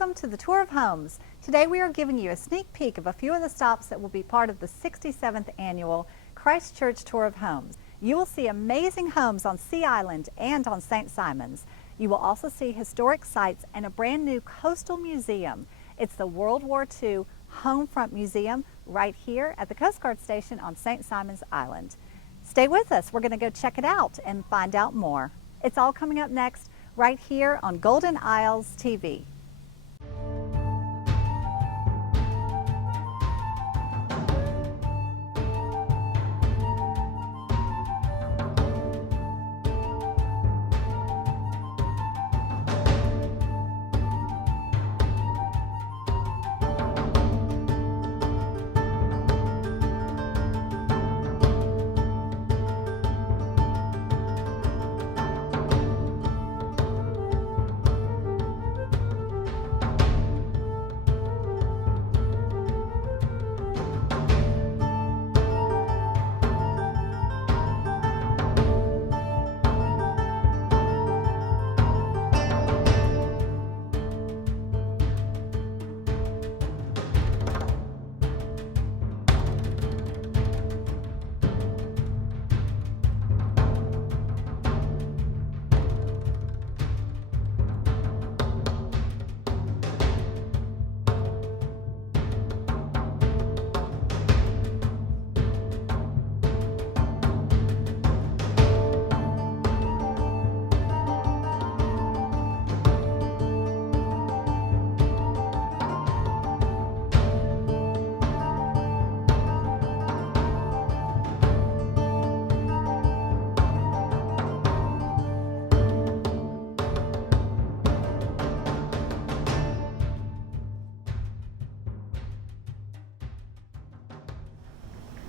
Welcome to the Tour of Homes. Today we are giving you a sneak peek of a few of the stops that will be part of the 67th Annual Christchurch Tour of Homes. You will see amazing homes on Sea Island and on St. Simons. You will also see historic sites and a brand new coastal museum. It's the World War II Homefront Museum right here at the Coast Guard Station on St. Simons Island. Stay with us. We're going to go check it out and find out more. It's all coming up next right here on Golden Isles TV.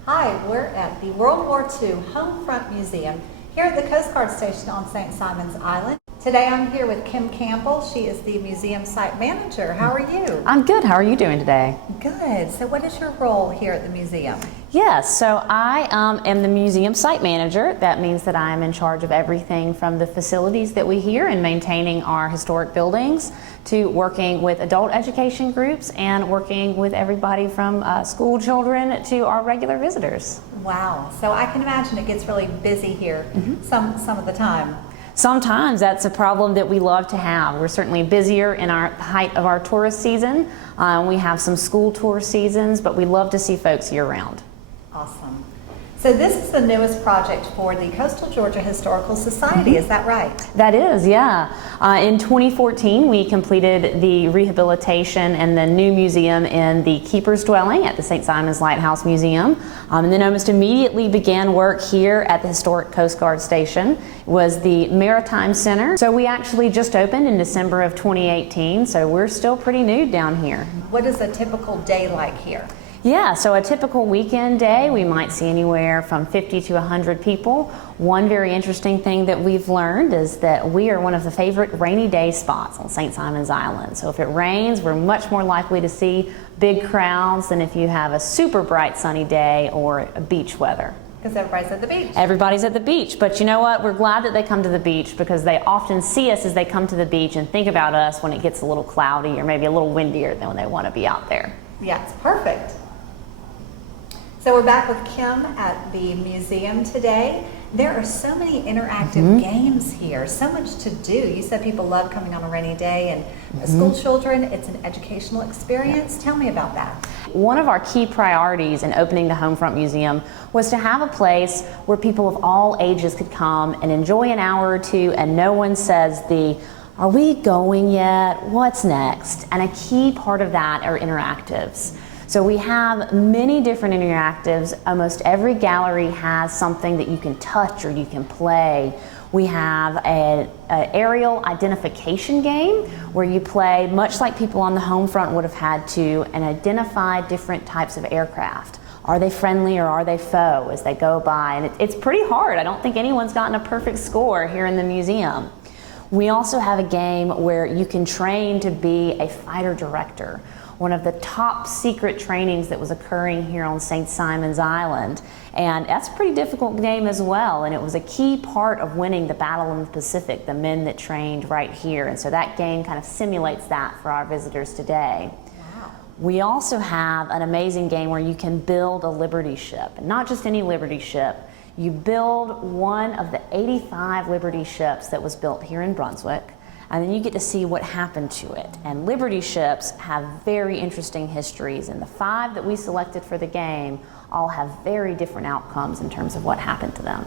Hi, we're at the World War II Homefront Museum here at the Coast Guard Station on St. Simons Island. Today I'm here with Kim Campbell. She is the museum site manager. How are you? I'm good. How are you doing today? Good. So what is your role here at the museum? Yes, so I am the museum site manager. That means that I am in charge of everything from the facilities that we hear and maintaining our historic buildings to working with adult education groups and working with everybody from school children to our regular visitors. Wow. So I can imagine it gets really busy here some of the time. Sometimes that's a problem that we love to have. We're certainly busier in our height of our tourist season. We have some school tour seasons, but we love to see folks year-round. Awesome. So this is the newest project for the Coastal Georgia Historical Society, is that right? That is, yeah. In 2014, we completed the rehabilitation and the new museum in the Keeper's Dwelling at the St. Simons Lighthouse Museum. And then almost immediately began work here at the historic Coast Guard Station. It was the Maritime Center. So we actually just opened in December of 2018, so we're still pretty new down here. What is a typical day like here? Yeah, so a typical weekend day, we might see anywhere from 50 to 100 people. One very interesting thing that we've learned is that we are one of the favorite rainy day spots on St. Simons Island. So if it rains, we're much more likely to see big crowds than if you have a super bright sunny day or a beach weather. Because everybody's at the beach. Everybody's at the beach, but you know what? We're glad that they come to the beach because they often see us as they come to the beach and think about us when it gets a little cloudy or maybe a little windier than when they want to be out there. Yeah, it's perfect. So we're back with Kim at the museum today. There are so many interactive games here, so much to do. You said people love coming on a rainy day, and school children, it's an educational experience. Tell me about that. One of our key priorities in opening the Homefront Museum was to have a place where people of all ages could come and enjoy an hour or two, and no one says are we going yet? What's next? And a key part of that are interactives. So we have many different interactives. Almost every gallery has something that you can touch or you can play. We have an aerial identification game where you play, much like people on the Homefront would have had to, and identify different types of aircraft. Are they friendly or are they foe as they go by? And it's pretty hard. I don't think anyone's gotten a perfect score here in the museum. We also have a game where you can train to be a fighter director. one of the top secret trainings that was occurring here on St. Simon's Island. And that's a pretty difficult game as well, and it was a key part of winning the Battle in the Pacific, the men that trained right here. And so that game kind of simulates that for our visitors today. We also have an amazing game where you can build a Liberty ship, and not just any Liberty ship. You build one of the 85 Liberty ships that was built here in Brunswick, and then you get to see what happened to it. And Liberty ships have very interesting histories, and the 5 that we selected for the game all have very different outcomes in terms of what happened to them.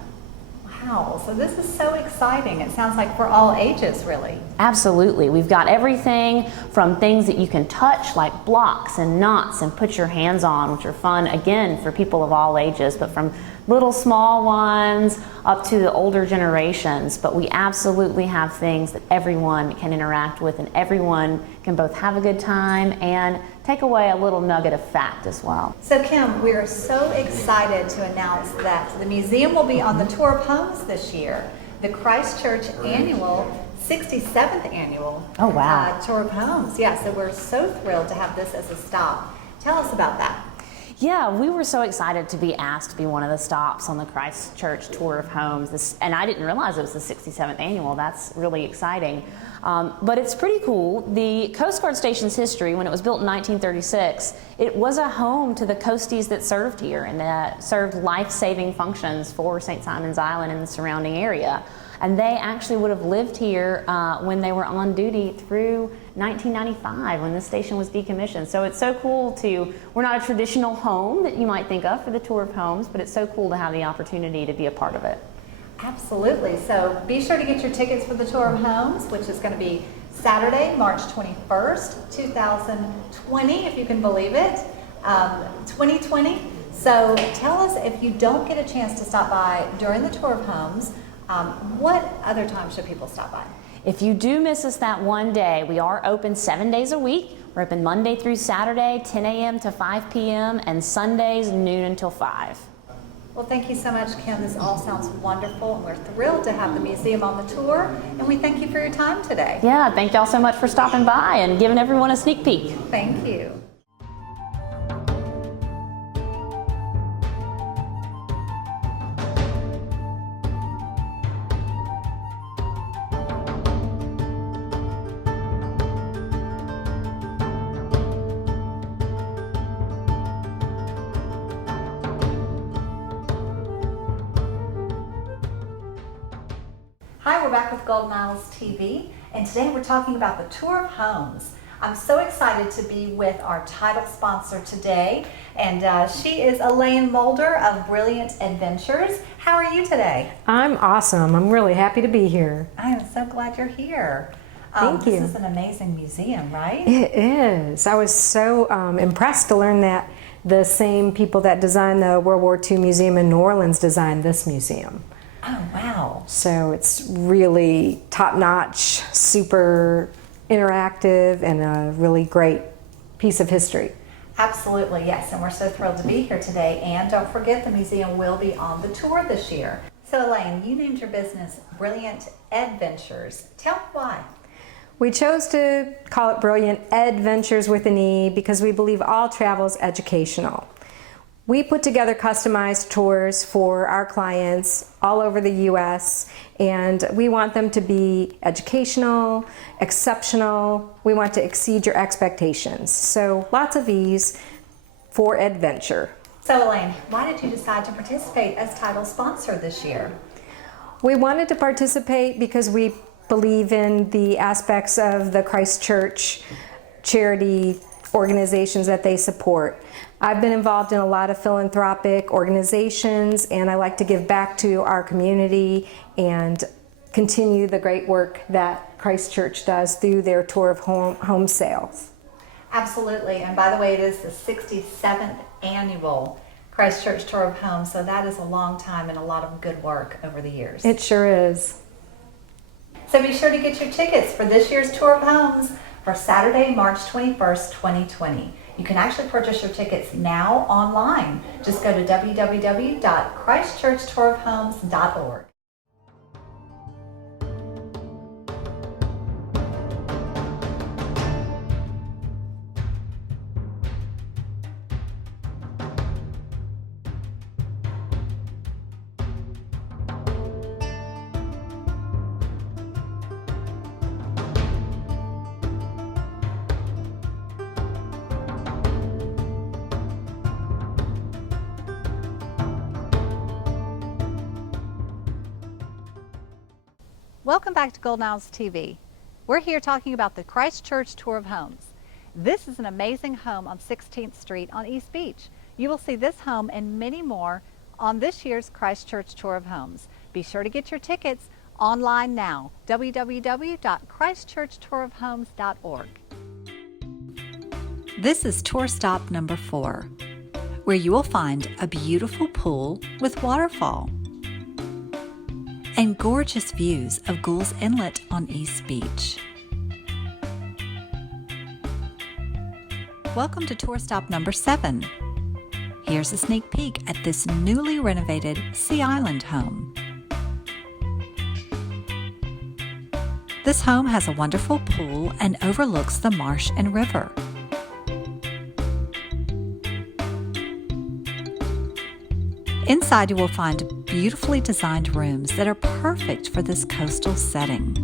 Wow, so this is so exciting. It sounds like for all ages, really. Absolutely. We've got everything from things that you can touch, like blocks and knots, and put your hands on, which are fun, again, for people of all ages, but from little small ones up to the older generations. But we absolutely have things that everyone can interact with, and everyone can both have a good time and take away a little nugget of fact as well. So Kim, we are so excited to announce that the museum will be on the Tour of Homes this year, the Christchurch annual 67th annual Oh, wow. Tour of Homes. Yeah, so we're so thrilled to have this as a stop. Tell us about that. Yeah, we were so excited to be asked to be one of the stops on the Christchurch Tour of Homes. And I didn't realize it was the 67th annual. That's really exciting. But it's pretty cool. The Coast Guard Station's history, when it was built in 1936, it was a home to the coasties that served here and that served life-saving functions for St. Simon's Island and the surrounding area. And they actually would have lived here when they were on duty through 1995 when the station was decommissioned. So it's so cool we're not a traditional home that you might think of for the Tour of Homes, but it's so cool to have the opportunity to be a part of it. Absolutely. So be sure to get your tickets for the Tour of Homes, which is going to be Saturday, March 21st, 2020, if you can believe it, 2020. So tell us, if you don't get a chance to stop by during the Tour of Homes, what other time should people stop by? If you do miss us that one day, we are open 7 days a week. We're open Monday through Saturday, 10 a.m. to 5 p.m., and Sundays, noon until 5. Well, thank you so much, Kim. This all sounds wonderful, and we're thrilled to have the museum on the tour, and we thank you for your time today. Yeah, thank y'all so much for stopping by and giving everyone a sneak peek. Thank you. Hi, we're back with Golden Isles TV, and today we're talking about the Tour of Homes. I'm so excited to be with our title sponsor today, and she is Elaine Mulder of Brilliant Adventures. How are you today? I'm awesome. I'm really happy to be here. I am so glad you're here. Thank you. This is an amazing museum, right? It is. I was so impressed to learn that the same people that designed the World War II Museum in New Orleans designed this museum. Oh, wow. So it's really top-notch, super interactive, and a really great piece of history. Absolutely, yes, and we're so thrilled to be here today. And don't forget, the museum will be on the tour this year. So Elaine, you named your business Brilliant Adventures. Tell me why. We chose to call it Brilliant Adventures with an E because we believe all travel is educational. We put together customized tours for our clients all over the U.S., and we want them to be educational, exceptional. We want to exceed your expectations. So lots of E's for adventure. So Elaine, why did you decide to participate as title sponsor this year? We wanted to participate because we believe in the aspects of the Christchurch charity organizations that they support. I've been involved in a lot of philanthropic organizations, and I like to give back to our community and continue the great work that Christchurch does through their Tour of Home sales. Absolutely, and by the way, it is the 67th annual Christchurch Tour of Home, so that is a long time and a lot of good work over the years. It sure is. So be sure to get your tickets for this year's Tour of Homes for Saturday, March 21st, 2020. You can actually purchase your tickets now online. Just go to www.christchurchtourofhomes.org. Welcome back to Golden Isles TV. We're here talking about the Christ Church Tour of Homes. This is an amazing home on 16th Street on East Beach. You will see this home and many more on this year's Christ Church Tour of Homes. Be sure to get your tickets online now, www.christchurchtourofhomes.org. This is tour stop number 4, where you will find a beautiful pool with waterfall and gorgeous views of Gould's Inlet on East Beach. Welcome to tour stop number 7. Here's a sneak peek at this newly renovated Sea Island home. This home has a wonderful pool and overlooks the marsh and river. Inside you will find beautifully designed rooms that are perfect for this coastal setting.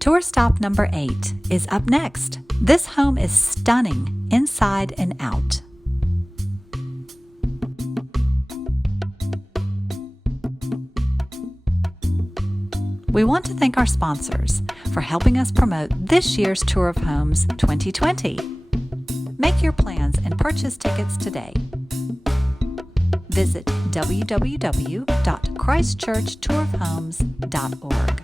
Tour stop number 8 is up next. This home is stunning inside and out. We want to thank our sponsors for helping us promote this year's Tour of Homes 2020. Make your plans and purchase tickets today. Visit www.christchurchtourofhomes.org.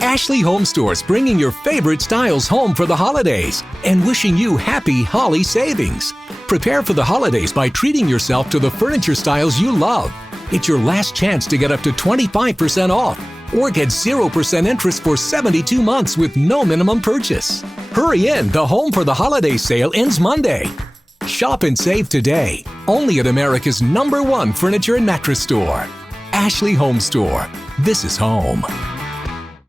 Ashley Home Stores, bringing your favorite styles home for the holidays and wishing you happy holly savings. Prepare for the holidays by treating yourself to the furniture styles you love. It's your last chance to get up to 25% off or get 0% interest for 72 months with no minimum purchase. Hurry in, the Home for the Holidays sale ends Monday. Shop and save today, only at America's #1 furniture and mattress store. Ashley Home Store. This is home.